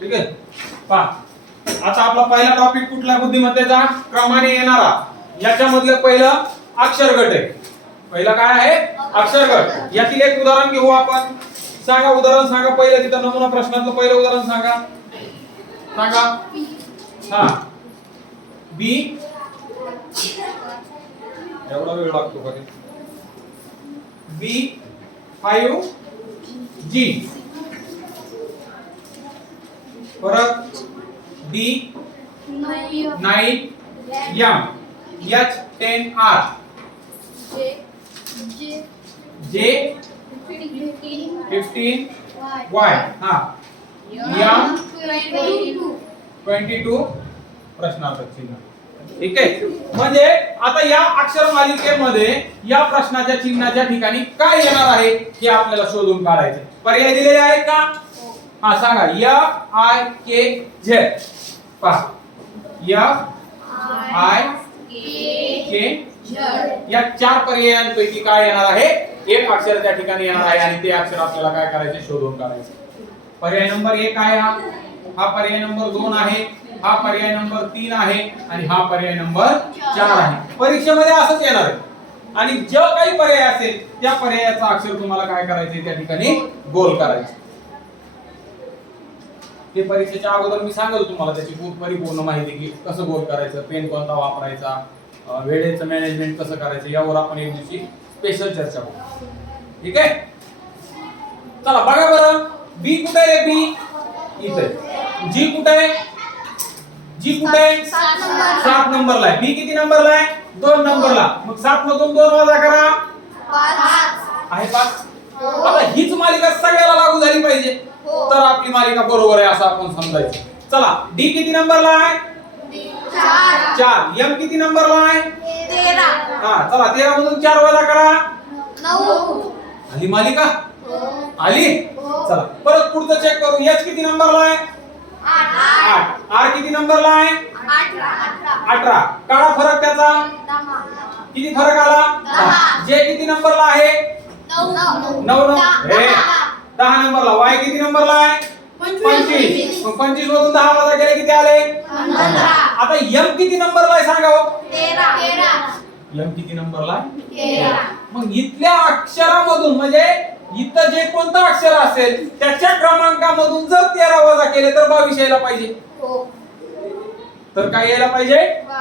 ठीक आहे? पहा. आता आपला पहिला टॉपिक कुठला? बुद्धिमत्तेचा क्रमाने येणारा. याच्यामधलं पहिलं अक्षर गट आहे. पहिला काय आहे? अक्षर गट. यातील एक उदाहरण घेऊ आपण. सांगा उदाहरण सांगा. पहिलं तिथं नमुना प्रश्नातलं पहिलं उदाहरण सांगा. सांगा. हा. बी एवढा वेळ लागतो का? बी फाईव्ह जी परत D nine M H ten R J fifteen Y हा. एम ट्वेंटी टू प्रश्नार्थक चिन्ह. ठीक आहे? म्हणजे आता या अक्षर मालिकेमध्ये या प्रश्नाच्या चिन्हाच्या ठिकाणी काय येणार आहे हे आपल्याला शोधून काढायचे पर्याय दिलेले आहेत का? हा सांगा. एफ आय के झेड पहा. एफ आय के या चार पर्यायांपैकी काय येणार आहे? एक अक्षर त्या ठिकाणी येणार आहे आणि ते अक्षर आपल्याला काय करायचे? शोधून काढायचे. पर्याय नंबर एक आहे हा. हा पर्याय नंबर दोन आहे हा पर्याय नंबर तीन आहे आणि हा पर्याय नंबर चार आहे. परीक्षेमध्ये असंच येणार आहे. आणि जो काही पर्याय असेल त्या पर्यायाचा अक्षर तुम्हाला काय करायचे? त्या ठिकाणी गोल करायचे. ते परीक्षेच्या अगोदर मी सांगतो तुम्हाला त्याची पूर्ण परिपूर्ण माहिती की कसं गोल करायचं पेन कोणता वापरायचा वेळेचं मॅनेजमेंट कसं करायचं यावर आपण एक दिवशी स्पेशल चर्चा करू. ठीक आहे? चला बघा बरं. बी कुठे आहे? बी इथे जी कुठे आहे? जी कुठे आहे? सात नंबर. सात नंबरला आहे. बी किती नंबरला आहे? दोन नंबरला. मग सात मधून दोन वजा करा. आहे पाच. आता हीच मालिका सगळ्याला लागू झाली पाहिजे. तर आपली मालिका बरोबर आहे असं आपण समजायचं. चला डी किती नंबरला आहे? चार. एम किती नंबरला आहे? हा चला तेरा मधून चार वजा करा. आली मालिका? आली? चला परत पुढचं चेक करू. एच किती नंबरला आहे? आठ. आर किती नंबरला आहे? अठरा. काळा फरक त्याचा? किती फरक आला. जे किती नंबरला आहे? नऊ. नऊ हे. दहा नंबरला. वाय किती नंबरला आहे? पंचवीस. मग पंचवीस मधून दहा वजा केले किती आले. आता एम किती नंबरला आहे सांगा हो. एम किती नंबरला मग इथल्या अक्षरामधून म्हणजे इथं जे कोणतं अक्षर असेल त्याच्या क्रमांकामधून जर तेरा वजा केले तर बावीस यायला पाहिजे. तर काय यायला पाहिजे?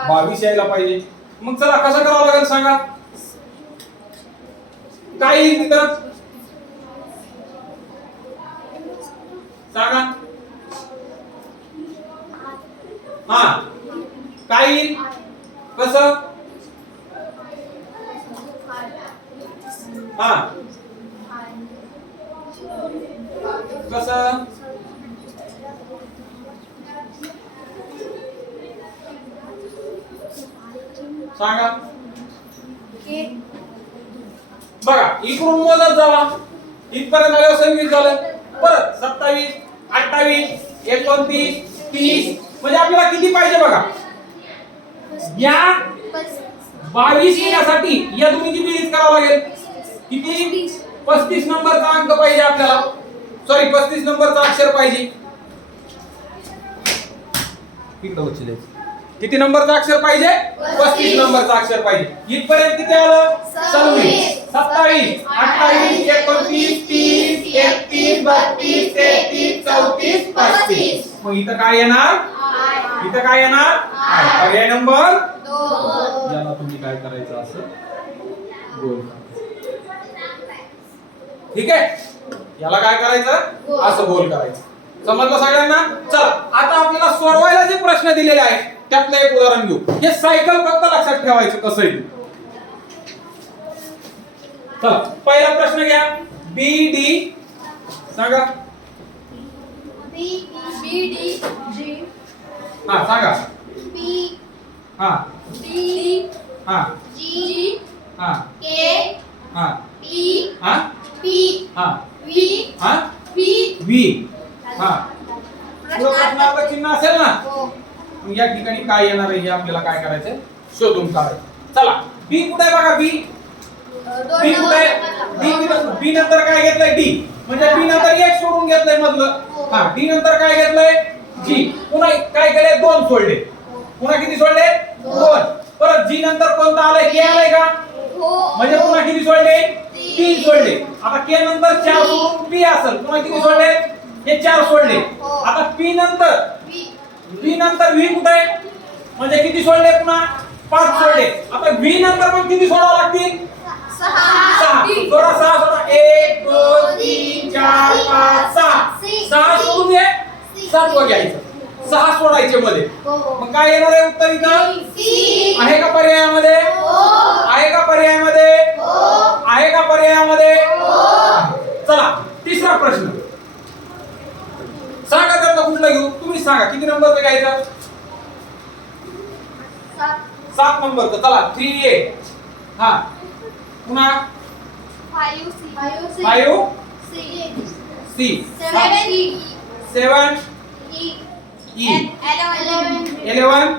बावीस यायला पाहिजे. मग चला कसं करावं लागेल सांगा? काय येईल तिथं सांगा हा. काय येईल? कसं? हा. कसं? सांगा. बघा इकडून मोजत जावा. इथपर्यंत आल्यावर झालं. परत सत्तावीस. अठ्ठावीस एकोणतीस तीस. म्हणजे आपल्याला किती पाहिजे बघा? या बावीस येण्यासाठी या दोन्हीची बेरीज करावं लागेल? किती? पस्तीस नंबरचा अंक पाहिजे आपल्याला. सॉरी पस्तीस नंबरचा अक्षर पाहिजे. इकडं किती नंबरचा अक्षर पाहिजे? पस्तीस नंबरचा अक्षर पाहिजे. इथपर्यंत किती आलं? सव्वीस. सत्तावीस. अठ्ठावीस. एकोणतीस तीस एकतीस बत्तीस तेहतीस चौतीस पस्तीस. मग इथं काय येणार? इथं काय येणार? पर्याय नंबर ज्याला तुम्ही काय करायचं असं गोल ठीक आहे? याला काय करायचं? असं गोल करायचं. समजलं सगळ्यांना? चला आता आपल्याला सोडवायला जे प्रश्न दिलेले आहेत त्यातलं एक उदाहरण घेऊ. हे सायकल फक्त लक्षात ठेवायचं कसं. चला पहिला प्रश्न घ्या. बी डी सांगा. हा सांगा. हा. हा. हा. हा. हा? हा. हा? वी हा. प्रश्नार्थ चिन्ह असेल ना? मग या ठिकाणी काय येणार आहे हे आपल्याला काय करायचंय? शोधून काढायचं. चला बी कुठे बघा बी बी कुठे आहे? बी बी नंतर काय घेतलंय? डी म्हणजे बी नंतर एक सोडून घेतलंय मधलं. हा डी नंतर काय घेतलंय? जी पुन्हा काय केलंय? दोन सोडले. पुन्हा किती सोडले? दोन. परत जी नंतर कोणता आलाय? के आलाय का? म्हणजे पुन्हा किती सोडले? तीन सोडले. आता के नंतर चार सोडून पी असेल. पुन्हा किती सोडले? हे चार सोडले. आता पी नंतर पी नंतर व्ही कुठे? आहे म्हणजे किती सोडले पुन्हा? पाच सोडले. आता व्ही नंतर पण किती सोडावं लागतील? सहा. सोडा सहा सोडा एक दोन तीन चार पाच सहा. सहा सोडून दे. सातवं घ्यायचं. सहा सोडायचे मध्ये. मग काय येणार आहे उत्तर इथं? आहे का पर्यायामध्ये? आहे का पर्यायामध्ये? आहे का पर्यायामध्ये चला तिसरा प्रश्न सांगा त्यातला कुठला घेऊ तुम्ही सांगा किती नंबरचं घ्यायचं सात. नंबरचं. चला थ्री ए हा. पुन्हा? Five C seven E eleven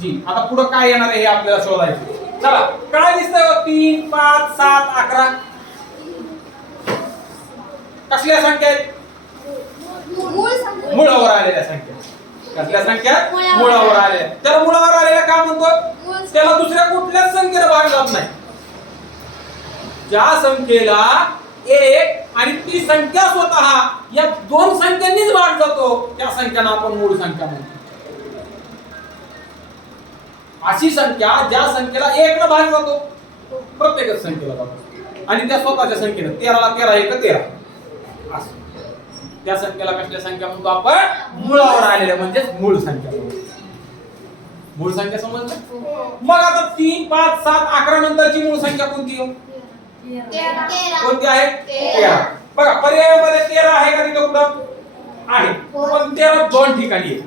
G आता पुढे काय येणार आहे हे आपल्याला शोधायचं चला काय दिसतंय हो? तीन पाच सात अकरा. कसल्या संख्या आहेत मुळावर आलेल्या संख्या. कसल्या संख्या? मुळावर. आलेल्या त्याला मुळावर आलेल्या का म्हणतो? त्याला दुसऱ्या कुठल्याच संख्येला भाग जात नाही. ज्या संख्येला एक आणि ती संख्या स्वतः या दोन संख्यांनीच भाग जातो त्या संख्यांना आपण मूळ संख्या म्हणतो. अशी संख्या ज्या संख्येला एक न भाग जातो प्रत्येकच संख्येला जातो. आणि त्या स्वतःच्या संख्येनं तेराला तेरा एक तेरा. असं. त्या संख्येला कसल्या संख्या म्हणतो आपण? मुळावर आलेल्या म्हणजेच मूळ संख्या. मूळ संख्या समजलं? मग आता तीन पाच सात अकरा नंतरची मूळ संख्या कोणती हो? कोणती आहे? तेरा. बघा पर्यायामध्ये तेरा आहे का तिथं कुठं? आहे. पण तेरा दोन ठिकाणी आहे.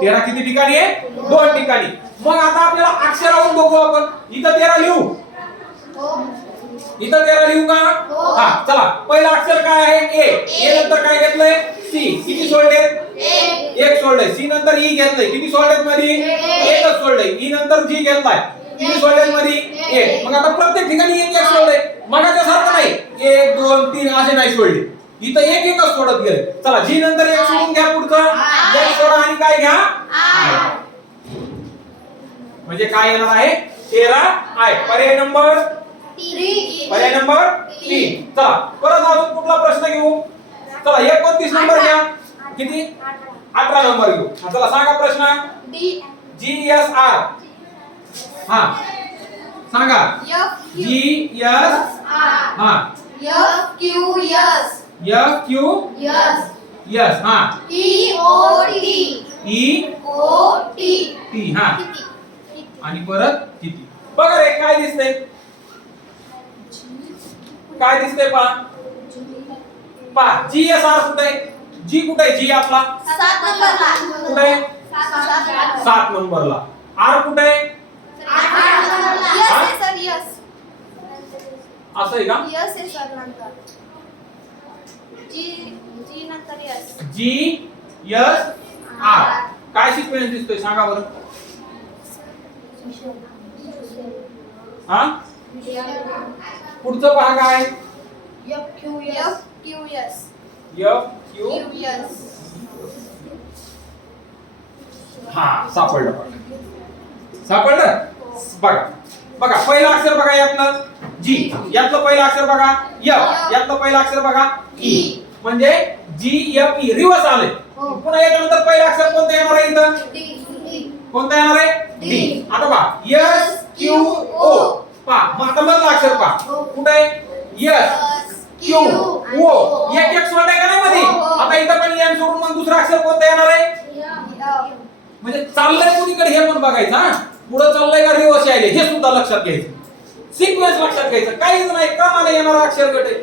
तेरा किती ठिकाणी आहे? दोन ठिकाणी. मग आता आपल्याला अक्षरावरून बघू आपण. इथं तेरा लिहू. इथं तेरा लिहू का? हा. चला. पहिलं अक्षर काय आहे? ए. ए नंतर काय घेतलंय? सी. किती सोडले? एक. सोडलंय सी नंतर ई घेतलंय. किती सोडलेत मध्ये एकच सोडलंय ई नंतर जी घेतलाय. किती सोडलेत मध्ये एक. मग आता प्रत्येक ठिकाणी एक एक सोडलंय मग सारखं नाही. एक दोन तीन असे नाही सोडले. इथं एक एकच सोडत गेले. चला जी नंतर एक सोडून घ्या पुढचं. एक सोडा आणि काय घ्या? म्हणजे काय येणार आहे? तेरा. आहे पर्याय नंबर पर्याय नंबर तीन. चला परत अजून कुठला प्रश्न घेऊ? चला एकोणतीस नंबर घ्या. किती? अठरा नंबर घेऊ. चला सांगा प्रश्न. जी एस आर हा. सांगा. जी एस हा. एफ क्यू एस हा. ई टी हा. आणि परत किती बघा रे काय दिसतंय? काय दिसतंय पहा? पहा जी एस आर कुठे आहे. जी कुठे आहे? जी आपला? कुठे आहे? सात नंबरला. आर कुठे आहे? असं आहे का? जी एस आर काय सिक्वेन्स दिसतोय? सांगा बरं. हा? पुढचं पहा काय एफ क्यू हा सापडलं. बघा. सापडलं? बघा. बघा पहिलं अक्षर बघा यातलं जी यातलं पहिलं अक्षर बघा. य यातलं पहिलं अक्षर बघा. ई म्हणजे जी एफ ई रिवर्स आले. हो. पुन्हा याच्यानंतर पहिलं अक्षर कोणतं येणार आहे इथं? कोणतं येणार आहे. डी आता पहा एस क्यू ओ पहा मग आता मधलं अक्षर पहा हो. कुठे? आहे एस क्यू ओ एक एक सोडलाय का नाही मध्ये. आता इथं पण एन सोडून मग दुसरा अक्षर कोणतं येणार आहे? म्हणजे चाललंय कुणीकडे हे पण बघायचं हा? पुढे चाललंय का रिवर्स यायले? हे सुद्धा लक्षात घ्यायचं. सिक्वेन्स लक्षात घ्यायचं. काहीच नाही. क्रमाने येणारा अक्षर गट. आहे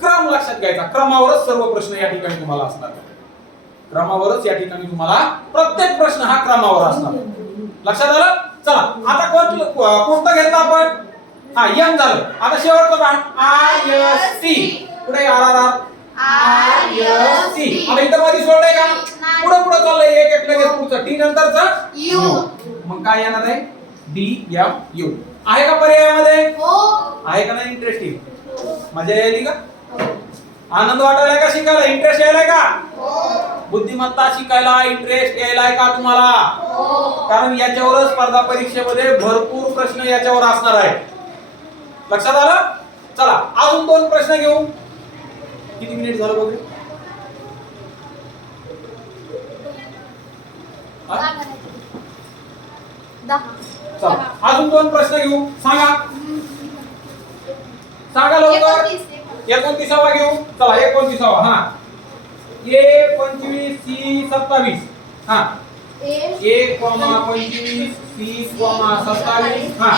क्रम लक्षात घ्यायचा. क्रमावरच सर्व प्रश्न या ठिकाणी तुम्हाला असणार. क्रमावरच या ठिकाणी तुम्हाला प्रत्येक प्रश्न हा क्रमावर असणार. लक्षात आलं? चला. आता कोणतं घेतलं आपण? हा एम झालं. आता शेवटचं पहा आय एस टी. पुढे R R R? I S T. आता इथं मध्ये सोडलंय का? पुढे पुढे चाललंय. एक एक लगेच पुढचं. टी नंतरच? मग काय येणार आहे? D M U. आहे का पर्यायामध्ये? आहे का नाही इंटरेस्टिंग मजा यायली का? आनंद वाटायला का शिकायला? इंटरेस्ट यायलाय का? हो. बुद्धिमत्ता शिकायला इंटरेस्ट यायलाय का तुम्हाला? हो. कारण याच्यावरच स्पर्धा परीक्षेमध्ये भरपूर प्रश्न याच्यावर असणार आहे लक्षात आलं? चला अजून दोन प्रश्न घेऊ. किती मिनिट झालं बघू चला अजून दोन प्रश्न घेऊ. सांगा. सांगा लवकर. एकोणतीस. एकोणतीसावा घेऊ. चला एकोणतीसावा हा. ए पंचवीस सी सत्तावीस हा. एक ए कॉमा पंचवीस सी कॉमा सत्तावीस हा.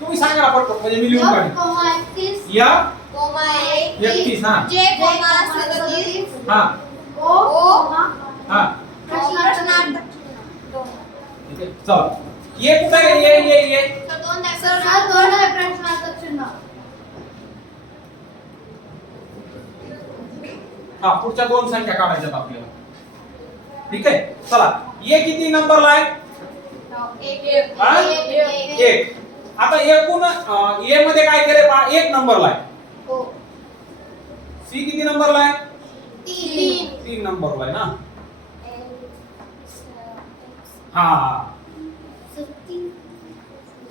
तुम्ही सांगा ना पटकन म्हणजे मी लिहून काढेन. या. एकतीस, हा. हा. ओ. ओ. हा. प्रश्नार्थ ठीक आहे. चला. ये कुठे आहे? ये ये ये. हा पुढच्या दोन संख्या काढायच्यात आपल्याला. ठीक आहे? चला. ये किती नंबरला आहे? एक? एक एक. आता एकूण ए मध्ये काय केलंय पहा एक नंबरला आहे. हो. सी किती नंबरला आहे? तीन. तीन नंबरला आहे ना? हा.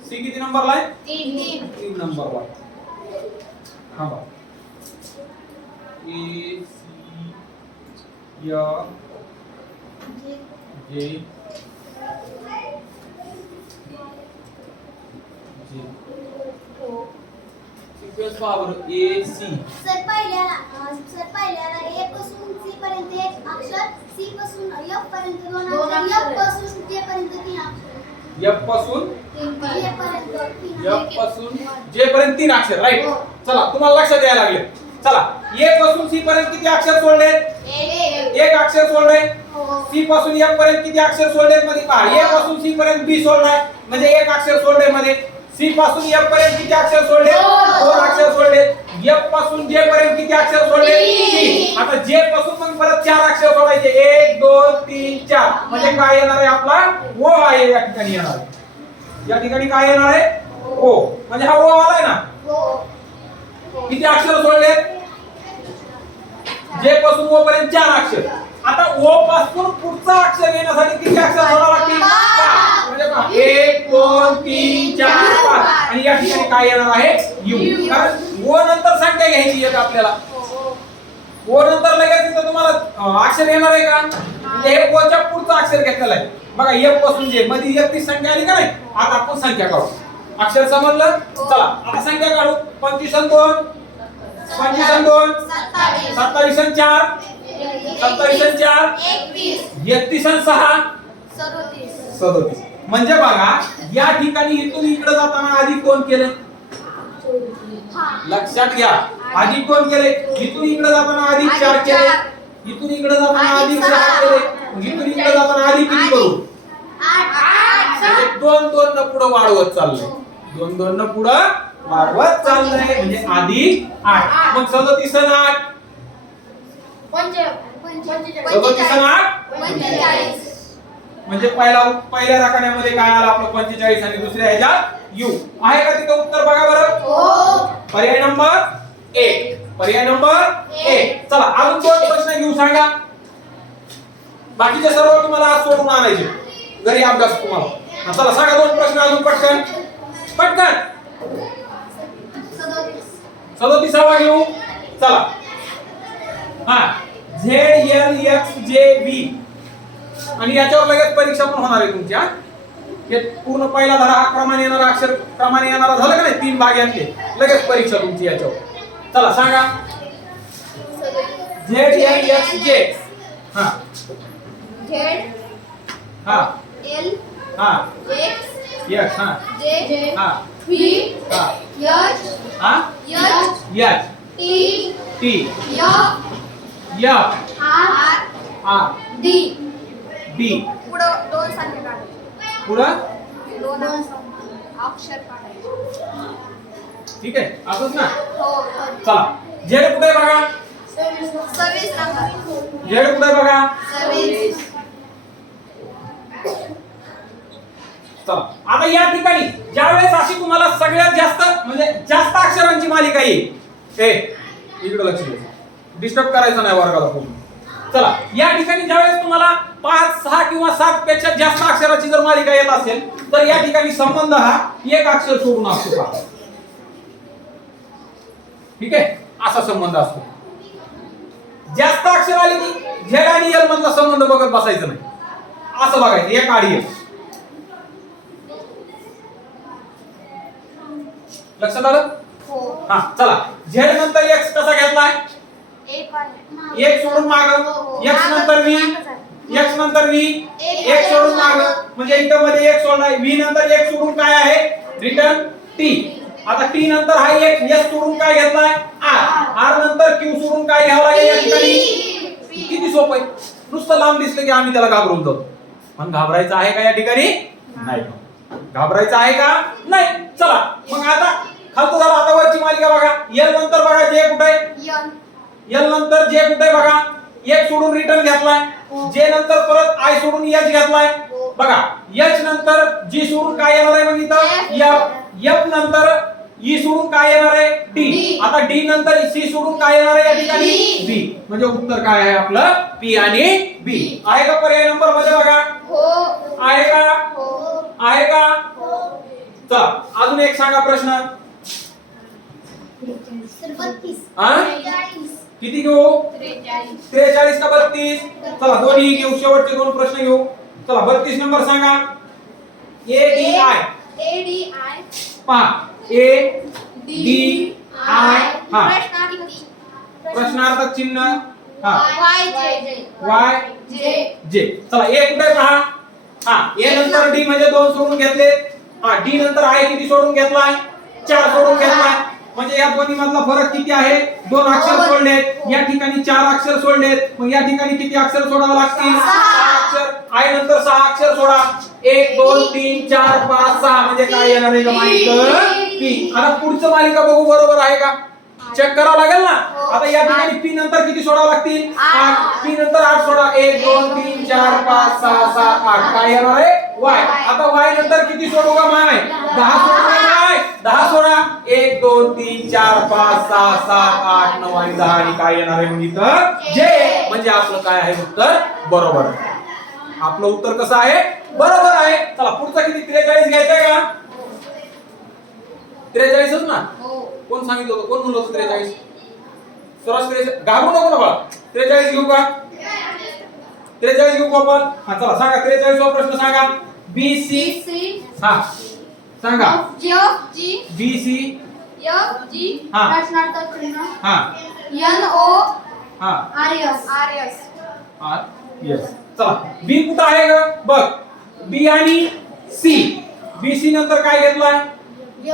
सी किती नंबरला आहे? तीन. तीन नंबरला आहे. हा बा ए सी य जे सिक्वेन्स ए सी सर पहिल्याला सर पहिल्याला ए पासून सी पर्यंत एक अक्षर सी पासून एफ पर्यंत दोन अक्षर. एफपासून जे पर्यंत तीन अक्षर. एफपासून तीन जे पर्यंत तीन एफ अक्षर. पासून जे पर्यंत तीन अक्षर राईट हो. चला तुम्हाला लक्षात यायला लागले. चला ए पासून सी पर्यंत किती अक्षर सोडले एक. एक अक्षर सोडले हो. सी पासून एफ पर्यंत किती अक्षर सोडले मध्ये पहा ए पासून सी पर्यंत बी सोडलाय. म्हणजे एक अक्षर सोडले मध्ये. सी पासून एफ पर्यंत किती अक्षर सोडले? दोन. अक्षर सोडले. एफपासून जे पर्यंत किती अक्षर सोडले. आता जे पासून मग परत चार अक्षर सोडायचे. एक दोन तीन चार. म्हणजे काय येणार आहे आपला? ओ आहे या ठिकाणी येणार आहे. या ठिकाणी काय येणार आहे? ओ. म्हणजे हा ओ आलाय ना? हो. किती अक्षर सोडले? जे पासून ओ पर्यंत चार अक्षर. आता ओ पासून पुढचा अक्षर येण्यासाठी किती अक्षर सोडावं लागतील? एक दोन तीन चार पाच. आणि या ठिकाणी काय येणार आहे? यू. कारण ओ नंतर संख्या घ्यायची एक आपल्याला. ओ नंतर लगेच इथं तुम्हाला अक्षर येणार आहे का? म्हणजे हे ओच्या पुढचा अक्षर घेतलेला आहे. बघा एक पासून जे मध्ये एकतीस संख्या आली का नाही? आता आपण संख्या काढू. अक्षर समजलं? चला आता संख्या काढू. पंचवीस आणि दोन. पंचवीस आणि दोन. सत्तावीस. आणि चार. सत्तावीस चार. एकतीस सहा. सदोतीस. म्हणजे बघा या ठिकाणी इथून इकडे जाताना अधिक कोण केले? लक्षात घ्या. अधिक कोण केले? इथून इकडे जाताना अधिक चार केले. चार. इथून इकडे जाताना सहा. सहा. केले. इथून इकडे जाताना अधिक किती करू? म्हणजे दोन दोन न पुढे वाढवत चाललंय. दोन दोन न पुढे वाढवत चाललंय. म्हणजे अधिक आठ. मग सदोतीस आठ. सदोतीस आठ? म्हणजे पहिला पहिल्या राखण्यामध्ये काय आलं आपलं पंचेचाळीस आणि दुसऱ्या ह्याच्यात यू. आहे का तिथं उत्तर बघा बरं? हो. पर्याय नंबर एक. पर्याय नंबर एक. चला अजून दोन प्रश्न घेऊ सांगा. बाकीचे सर्व तुम्हाला आज सोडून आणायचे. घरी अभ्यास तुम्हाला. चला सांगा दोन प्रश्न अजून पटकन. पटकन. सदोतीसावा घेऊ. चला. हा. झेड एल एक्स जे बी. आणि याच्यावर लगेच परीक्षा पण होणार आहे तुमच्या. हे पूर्ण पहिला धडा हा क्रमाने येणारा अक्षर क्रमाने येणारा झालं का नाही? तीन भाग यातले. लगेच परीक्षा तुमची याच्यावर. चला सांगा. झेड एल एक्स जे हा. झेड हा. एल हा. एक्स हा. जे हा. व्ही हा. हा? टी आर डी बी पुढं दोन संख्या काढायचे पुढं? दोन अक्षर काढायचे. ठीक आहे. असंच ना? हो चला. झेड कुठे बघा? सव्वीस नंबर. झेड कुठे बघा? सव्वीस. चला. आता या ठिकाणी ज्यावेळेस अशी तुम्हाला सगळ्यात जास्त म्हणजे जास्त अक्षरांची मालिका येईल ए इकडे लक्ष द्यायचं डिस्टर्ब करायचं नाही वर्गाला पूर्ण. चला या ठिकाणी ज्यावेळेस तुम्हाला पाच सहा किंवा सात पेक्षा जास्त अक्षराची जर मालिका येत असेल तर या ठिकाणी संबंध हा एक अक्षर सोडून असतो का? ठीक आहे? असा संबंध असतो. जास्त अक्षर आली की झेड आणि एल मधला संबंध बघत बसायचं नाही. असं बघायचं एक आडी एक लक्षात आलं? हो. हा चला. झेड नंतर एक्स कसा घेतलाय? एक आहे एक सोडून माग. एक्स नंतर व्ही एक्स नंतर व्ही एक सोडून माग. म्हणजे इथं मध्ये एक सोडलाय व्ही नंतर एक सोडून काय आहे? रिटर्न टी आता टी नंतर हा एक एस सोडून काय घेतलाय आर आर नंतर क्यू सोडून काय घ्यावं लागेल या ठिकाणी? किती सोपं आहे. नुसतं लांब दिसलं की आम्ही त्याला घाबरून जातो पण घाबरायचं आहे का या ठिकाणी? नाही. घाबरायचं आहे का? नाही. चला. मग आता खालतो झाला आता वरची मालिका बघा. एल नंतर बघा जे कुठे आहे? एल नंतर जे कुठे बघा? एक सोडून रिटर्न घेतलाय. जे नंतर परत आय सोडून एच घेतलाय. बघा एच नंतर जी सोडून काय येणार आहे मग इथं? एफ नंतर ई सोडून काय येणार आहे? डी. आता डी नंतर सी सोडून काय येणार आहे या ठिकाणी. बी म्हणजे उत्तर काय आहे आपलं? पी आणि बी आहे का पर्याय नंबरमध्ये बघा? हो. आहे का? हो. आहे का? चला अजून एक सांगा प्रश्न. किती घेऊ? त्रेचाळीस. का बत्तीस? चला दोन्ही घेऊ. शेवटचे दोन प्रश्न घेऊ. चला बत्तीस नंबर सांगा. A D I A D I पहा. ए डी आय हा. प्रश्नार्थी. प्रश्नार्थक चिन्ह. हा. वाय जे वाय जे जे चला ए कुठे पहा? हा ए नंतर डी म्हणजे दोन सोडून घेतले. हा डी नंतर आय किती सोडून घेतलाय? चार सोडून घेतलाय. म्हणजे या दोन्ही मधला फरक किती आहे? दोन अक्षर सोडलेत. या ठिकाणी चार अक्षर सोडलेत. मग या ठिकाणी किती अक्षर सोडावं लागतील? अक्षर. आय नंतर सहा अक्षर सोडा. एक दोन तीन. चार पाच सहा. म्हणजे काय येणार आहे का माहीत? पी आता पुढचं मालिका बघू बरोबर आहे का? चेक करावं लागेल ना? आता या ठिकाणी पी नंतर किती सोडावं लागतील? आठ. पी नंतर आठ सोडा. एक दोन तीन चार पाच सहा सात आठ. काय येणार आहे? वाय आता वाय नंतर किती सोडू का माय? दहा सोडू माय. दहा सोडा. एक दोन तीन चार पाच सहा सात आठ नऊ आणि दहा. आणि काय येणार आहे मग इथं जे म्हणजे आपलं काय आहे उत्तर? बरोबर. आहे आपलं उत्तर कसं आहे? बरोबर आहे. चला पुढचं किती त्रेचाळीस घ्यायचंय का? त्रेचाळीसच ना? हो. कोण सांगितलं होतं? कोण म्हणलं होतं त्रेचाळीस? सरस त्रेचाळीस. घाबरू नको ना बाळा. त्रेचाळीस घेऊ का? त्रेचाळीस घेऊ का आपण हा चला सांगा. त्रेचाळीस प्रश्न सांगा. बी सी सी हा सांगा. जी जी बी सी जी हा. चिन्ह. हा. एन ओ हा. R S R S R S चला. बी कुठं आहे ग? बघ. बी आणि सी बी सी नंतर काय घेतलाय? जी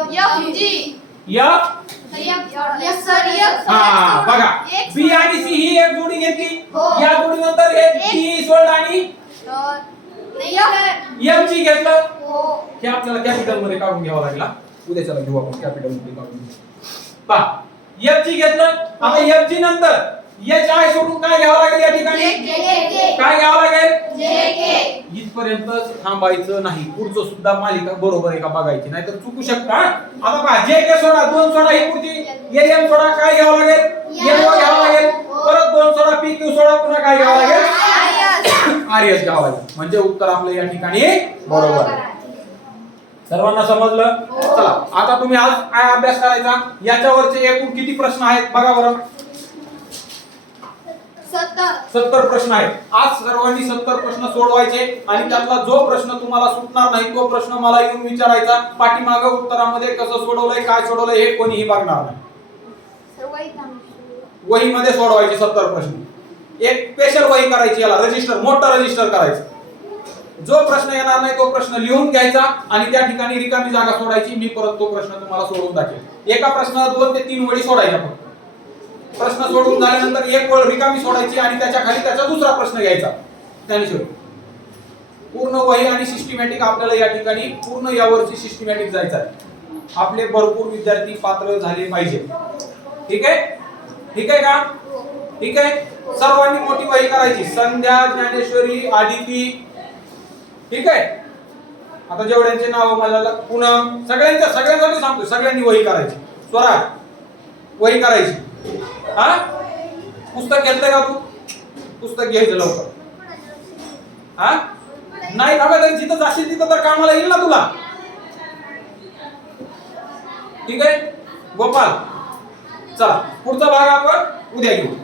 हा बघा. बी आणि सी ही एक जोडी घेतली. हो. या जोडी नंतर. टी सोडला आणि एम ची घेतलं. हो. हे आपल्याला कॅपिटलमध्ये काढून घ्यावा लागला. उद्याच्याला घेऊ आपण कॅपिटलमध्ये काढून. पहा. एफ ची घेतलं. आता एफ ची नंतर एच आय सोडून काय घ्यावं लागेल या ठिकाणी? काय घ्यावं लागेल? इथपर्यंत थांबायचं नाही. पुढचं सुद्धा मालिका बरोबर आहे का बघायची. नाहीतर चुकू शकता. आता पहा जे के सोडा दोन सोडा ही पुढची. एम सोडा काय घ्यावं लागेल? एल घ्यावं लागेल. परत दोन सोडा पी क्यू सोडा पुन्हा काय घ्यावं लागेल? आर एस घ्यावं लागेल. म्हणजे उत्तर आपलं या ठिकाणी बरोबर. आहे. सर्वांना समजलं? चला आता तुम्ही आज काय अभ्यास करायचा? याच्यावरचे एकूण किती प्रश्न आहेत? बघा बरं. सत्तर. प्रश्न आहेत. आज सर्वांनी सत्तर प्रश्न सोडवायचे आणि त्यातला जो प्रश्न तुम्हाला सुटणार नाही तो प्रश्न मला येऊन विचारायचा. पाठीमाग उत्तरामध्ये कसं सोडवलंय काय सोडवलंय हे कोणीही बघणार नाही. वहीमध्ये सोडवायचे सत्तर प्रश्न. एक स्पेशल वही करायची याला रजिस्टर मोठं रजिस्टर करायचं. जो प्रश्न येणार नाही तो प्रश्न लिहून घ्यायचा आणि त्या ठिकाणी रिकामी जागा सोडायची. मी परत तो प्रश्न तुम्हाला सोडवून दाखवेल एका प्रश्नाला दोन ते तीन वळी सोडायच्या फक्त. प्रश्न सोडवून झाल्यानंतर एक वळ रिकामी सोडायची आणि त्याच्याखाली त्याचा दुसरा प्रश्न घ्यायचा. ज्ञानेश्वर पूर्ण वही आणि सिस्टमॅटिक आपल्याला या ठिकाणी पूर्ण यावरची सिस्टमॅटिक जायचं आहे. आपले भरपूर विद्यार्थी पात्र झाले पाहिजे. ठीक आहे? ठीक आहे का? ठीक आहे? सर्वांनी मोठी वही करायची. संध्या ज्ञानेश्वरी आदिती. ठीक आहे? आता जेवढ्यांचे नाव मला ल- पूनम. सगळ्यांच्या सगळ्यांसाठी सांगतो सगळ्यांनी वही करायची. स्वरा वही करायची. हा? पुस्तक घेतलंय का तू? पुस्तक घ्यायचं लवकर. हा? नाही बाबा तर जिथं जाशील तिथं तर कामाला येईल ना तुला. ठीक आहे? गोपाल चला पुढचा भाग आपण उद्या घेऊ.